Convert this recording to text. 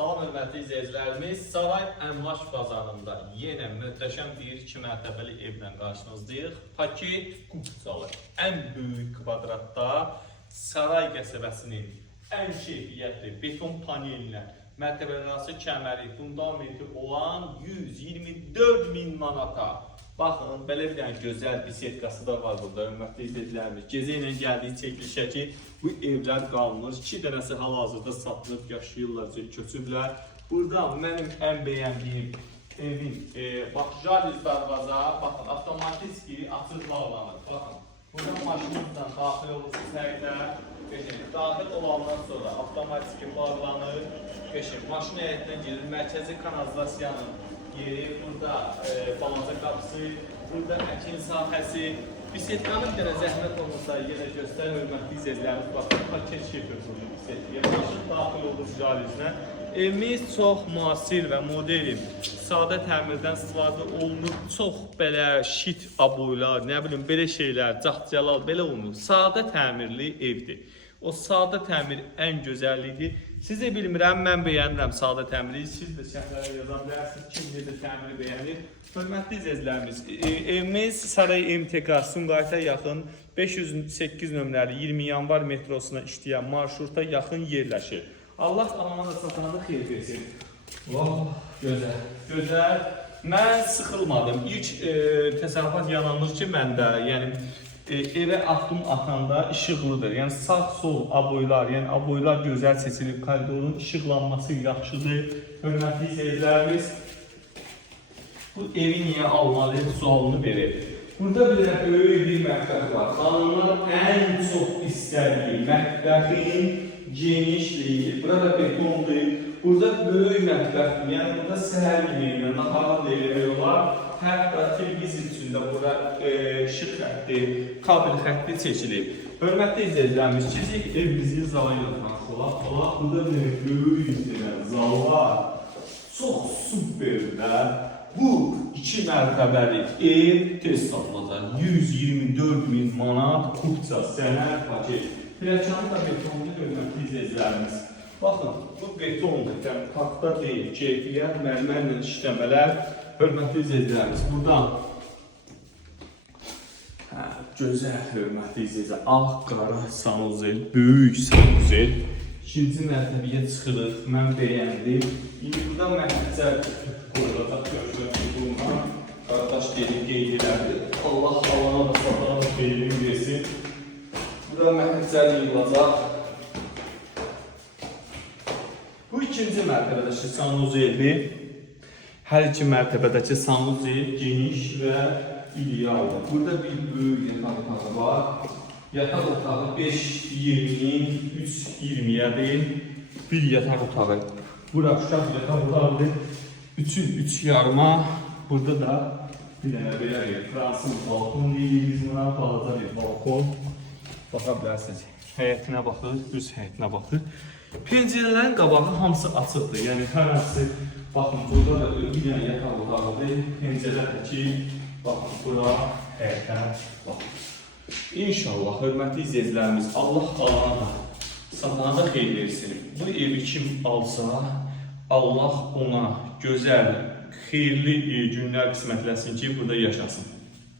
Salam hörmətli izləyicilərimiz, Saray Əmlak bazarında yenə möhtəşəm bir 2 mərtəbəli evlə qarşınızdayıq. Paket kupçalı, ən böyük kvadratda Saray qəsəbəsinin ən keyfiyyətli beton panellə, mərtəbələrarası kəməri, fundamenti olan 124.000 manata. Baxın, belə bir dənə gözəl bir setkası da var burada, hörmətli izləyicilərimiz. Gecə ilə gəldiyi çəkilişə ki, bu evlər qalmır. 2 dənəsi hal-hazırda satılıb, yaşayırlar, köçüblər. Burada mənim ən bəyəndiyim evin, bax, jaliz darvaza, baxın, avtomatik açıq bağlanır. Baxın, burada maşınınızla daxil olursunuz həyətə, daxil olandan sonra avtomatik bağlanır, maşın həyətinə girir, mərkəzi kanalizasiyanın yeri, burada balaca qapısı, burada əkin sahəsi. Bisetkanın bir zəhmət olmasa yenə göstər, hörmətli izləyicilərimiz, baxın, paket şefer burada bisetkiyə. Maşın daxil olur jalizinə. Evimiz çox müasir və modern, sadə təmirdən istifadə olunur. Çox belə şit aboylar, nə bilim, belə şeylər, cahcəlal belə olunur. Sadə təmirli evdir. O sadə təmir ən gözəlliyidir. Siz də bilmirəm, mən bəyənirəm sadə təmiri. Siz də şəhərlərə yaza bilərsiniz, kim necə təmiri bəyənir. Hörmətli izləyicilərimiz, evimiz Saray MTK Sumqayıta yaxın 508 nömrəli 20 yanvar metrosuna işləyən marşruta yaxın yerləşir. Allah amanı satanı xeyir versin. Oh, gözəl, gözəl. Mən sıxılmadım. İlk təsərrüfat yaranır ki, məndə, yəni evə addım atanda işıqlıdır. Yəni sağ-sol aboylar, yəni aboylar gözəl seçilib, koridorun işıqlanması yaxşıdır. Hörmətli izləyicilərimiz, bu evi niyə almalı sualını verir. Burada bir böyük bir mətbəx var. Xanımlar ən çox istədiyi mətbəxin genişliyi. Burada betondur. Burada böyük mətbəxdir. Yəni burada səhər yeməyinə, nahara da eləmək olar. Hətta televizor içində burada işıq xətti, kabel xətti seçilib. Hörmətli izləyicilərimiz, kiçik evimizin zala yatmaq olar. Burada bir böyük izləyən zal var. Çox süperlər. Bu 2 mərtəbəli ev tez satılacaq. 124.000 manat kupça, sənər, paket. Pləkanı da betonlu, hörmətli izləyicilərimiz. Baxın, bu betondur, taxta deyil, keyfiyyət, mərmərlə işləmələr. Hörmətli izləyicilərimiz, buradan gözəl, hörmətli izləyicilər, ağ, qara sanuzel, böyük sanuzel. 2-ci mərtəbəyə çıxırıq, mən bəyəndim. İndi burada məhəccər qoyulacaq, görüşürəm, qardaş gelin qeydilərdir. Allah halana da satana da xeyrin versin. Burada məhəccər yığılacaq. Bu 2-ci mərtəbədəki sanuzeldir. Hər iki mərtəbədəki sanuzel geniş və idealdır. Burada bir böyük yataq otağı var. Yataq otağı 5-20'nin 3-20'yədir. Bir yataq otağı. Bura uşaq yataq otağıdır. 3'ün 3 yarıma. Burada da bir dənə belə bir Fransız balkon deyirik. Buna balaca bir balkon. Baxa bilərsiniz. Həyətinə baxır, üst həyətinə baxır. Pəncərələrin qabağı hamısı açıqdır. Yəni hər hansı, baxın, burada da bir dənə yataq otağıdır. Pəncərədəki, baxın, bura, həyətə, baxın. İnşallah, hörmətli izləyicilərimiz, Allah alana da, satana da xeyir versin. Bu evi kim alsa, Allah ona gözəl, xeyirli günlər qismətləsin ki, burada yaşasın.